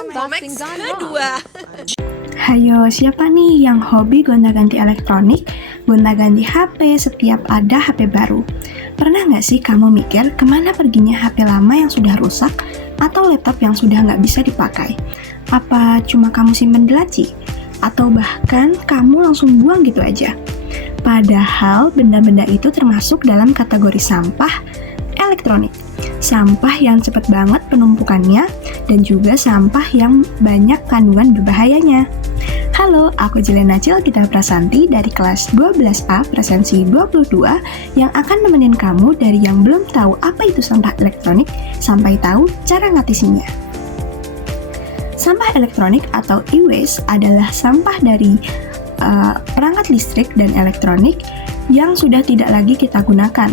Unboxing kedua. Hayo, siapa nih yang hobi gonta-ganti elektronik, gonta-ganti HP setiap ada HP baru? Pernah nggak sih kamu mikir kemana perginya HP lama yang sudah rusak atau laptop yang sudah nggak bisa dipakai? Apa cuma kamu simpen di laci? Atau bahkan kamu langsung buang gitu aja? Padahal benda-benda itu termasuk dalam kategori sampah elektronik. Sampah yang cepat banget penumpukannya dan juga sampah yang banyak kandungan berbahayanya. Halo, aku Jelena Cilgita Prasanti dari kelas 12A presensi 22 yang akan nemenin kamu dari yang belum tahu apa itu sampah elektronik sampai tahu cara ngatasinya. Sampah elektronik atau e-waste adalah sampah dari perangkat listrik dan elektronik yang sudah tidak lagi kita gunakan.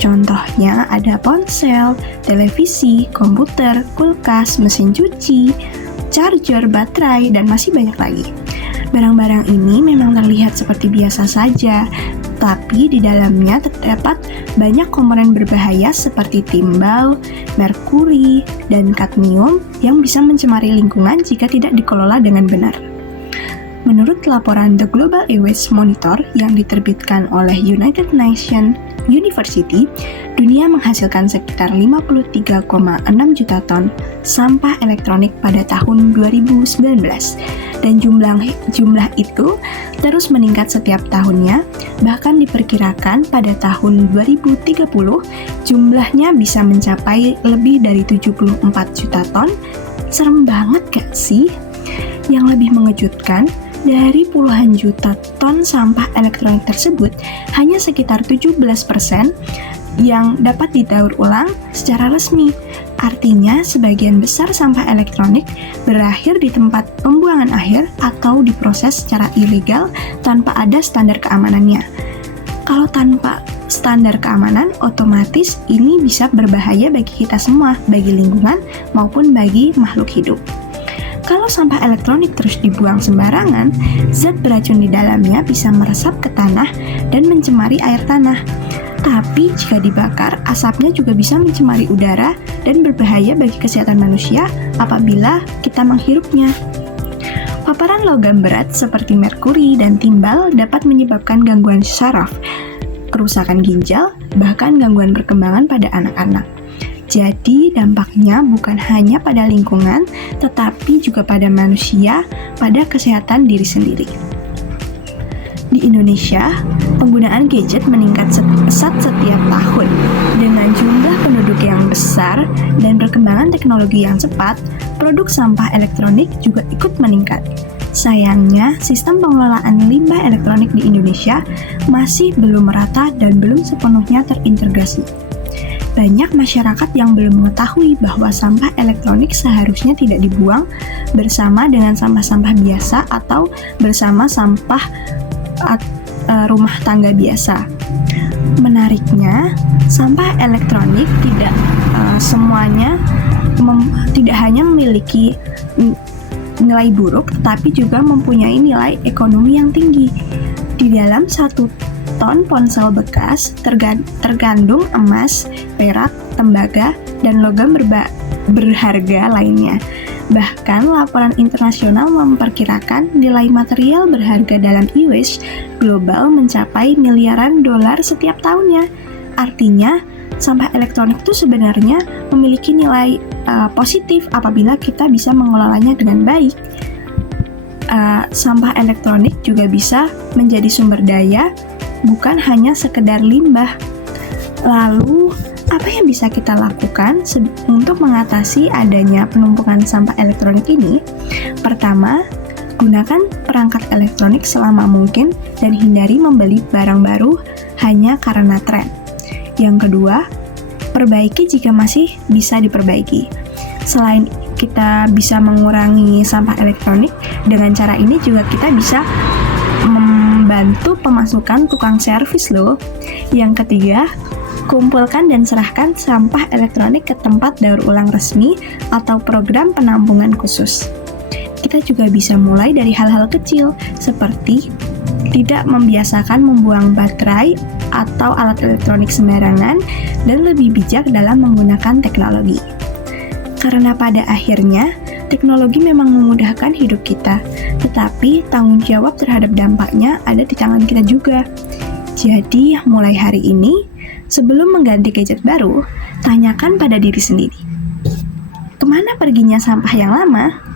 Contohnya ada ponsel, televisi, komputer, kulkas, mesin cuci, charger, baterai, dan masih banyak lagi. Barang-barang ini memang terlihat seperti biasa saja, tapi di dalamnya terdapat banyak komponen berbahaya seperti timbal, merkuri, dan kadmium yang bisa mencemari lingkungan jika tidak dikelola dengan benar. Menurut laporan The Global E-Waste Monitor yang diterbitkan oleh United Nations University, dunia menghasilkan sekitar 53,6 juta ton sampah elektronik pada tahun 2019 dan jumlah itu terus meningkat setiap tahunnya, bahkan diperkirakan pada tahun 2030 jumlahnya bisa mencapai lebih dari 74 juta ton. Serem banget gak sih? Yang lebih mengejutkan, dari puluhan juta ton sampah elektronik tersebut, hanya sekitar 17% yang dapat didaur ulang secara resmi. Artinya, sebagian besar sampah elektronik berakhir di tempat pembuangan akhir atau diproses secara ilegal tanpa ada standar keamanannya. Kalau tanpa standar keamanan, otomatis ini bisa berbahaya bagi kita semua, bagi lingkungan maupun bagi makhluk hidup. Kalau sampah elektronik terus dibuang sembarangan, zat beracun di dalamnya bisa meresap ke tanah dan mencemari air tanah. Tapi jika dibakar, asapnya juga bisa mencemari udara dan berbahaya bagi kesehatan manusia apabila kita menghirupnya. Paparan logam berat seperti merkuri dan timbal dapat menyebabkan gangguan saraf, kerusakan ginjal, bahkan gangguan perkembangan pada anak-anak. Jadi dampaknya bukan hanya pada lingkungan, tetapi juga pada manusia, pada kesehatan diri sendiri. Di Indonesia, penggunaan gadget meningkat pesat setiap tahun. Dengan jumlah penduduk yang besar dan perkembangan teknologi yang cepat, produk sampah elektronik juga ikut meningkat. Sayangnya, sistem pengelolaan limbah elektronik di Indonesia masih belum merata dan belum sepenuhnya terintegrasi. Banyak masyarakat yang belum mengetahui bahwa sampah elektronik seharusnya tidak dibuang bersama dengan sampah-sampah biasa atau bersama sampah rumah tangga biasa. Menariknya, sampah elektronik tidak semuanya tidak hanya memiliki nilai buruk, tetapi juga mempunyai nilai ekonomi yang tinggi. Di dalam 1 ton ponsel bekas tergandung emas, perak, tembaga, dan logam berharga lainnya. Bahkan laporan internasional memperkirakan nilai material berharga dalam e-waste global mencapai miliaran dolar setiap tahunnya. Artinya, sampah elektronik itu sebenarnya memiliki nilai positif apabila kita bisa mengelolanya dengan baik. Sampah elektronik juga bisa menjadi sumber daya, bukan hanya sekedar limbah. Lalu, apa yang bisa kita lakukan untuk mengatasi adanya penumpukan sampah elektronik ini? Pertama, gunakan perangkat elektronik selama mungkin dan hindari membeli barang baru hanya karena tren. Yang kedua, perbaiki jika masih bisa diperbaiki. Selain kita bisa mengurangi sampah elektronik, dengan cara ini juga kita bisa membantu pemasukan tukang servis loh. Yang ketiga, kumpulkan dan serahkan sampah elektronik ke tempat daur ulang resmi atau program penampungan khusus. Kita juga bisa mulai dari hal-hal kecil, seperti tidak membiasakan membuang baterai atau alat elektronik sembarangan dan lebih bijak dalam menggunakan teknologi. Karena pada akhirnya, teknologi memang memudahkan hidup kita, tetapi tanggung jawab terhadap dampaknya ada di tangan kita juga. Jadi, mulai hari ini, sebelum mengganti gadget baru, tanyakan pada diri sendiri. Kemana perginya sampah yang lama?